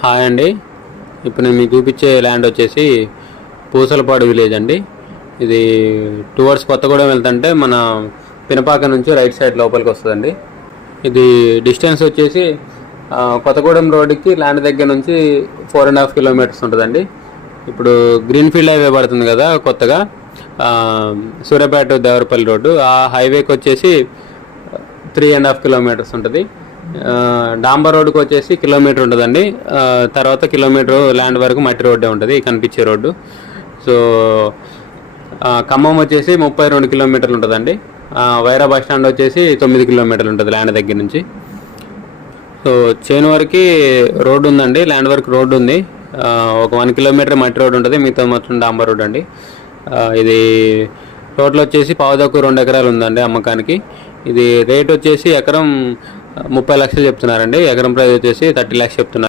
Hi అండి. ఇప్పుడు నేను మీకు చూపించే ల్యాండ్ వచ్చేసి పూసలపాడు విలేజ్ అండి. ఇది టువర్డ్స్ కొత్తగూడెం వెళ్తుంటే మన పినపాక నుంచి రైట్ సైడ్ లోపలికి వస్తుందండి. ఇది డిస్టెన్స్ వచ్చేసి కొత్తగూడెం రోడ్డుకి ల్యాండ్ దగ్గర నుంచి 4.5 కిలోమీటర్స్ ఉంటుందండి. ఇప్పుడు గ్రీన్ఫీల్డ్ హైవే పడుతుంది కదా కొత్తగా, సూర్యాపేట దేవరపల్లి రోడ్డు, ఆ హైవేకి వచ్చేసి 3.5 కిలోమీటర్స్ ఉంటుంది. డాంబర్ రోడ్డుకి వచ్చేసి కిలోమీటర్ ఉంటుందండి. తర్వాత కిలోమీటర్ ల్యాండ్ వరకు మట్టి రోడ్డే ఉంటుంది, కనిపించే రోడ్డు. సో ఖమ్మం వచ్చేసి 32 కిలోమీటర్లు ఉంటుందండి. వైరా బస్ స్టాండ్ వచ్చేసి 9 కిలోమీటర్లు ఉంటుంది ల్యాండ్ దగ్గర నుంచి. సో చేను వరకు రోడ్డు ఉందండి, ల్యాండ్ వరకు రోడ్డు ఉంది. ఒక 1 కిలోమీటర్ మట్టి రోడ్డు ఉంటుంది, మిగతా మొత్తం డాంబర్ రోడ్ అండి. ఇది టోటల్ వచ్చేసి 2 ఎకరాలు ఉందండి అమ్మకానికి. ఇది రేట్ వచ్చేసి ఎకరం 30 లక్షలు చెప్తున్నారండి. ఎకరం ప్రైస్ వచ్చేసి 30 లక్షలు చెప్తున్నారు.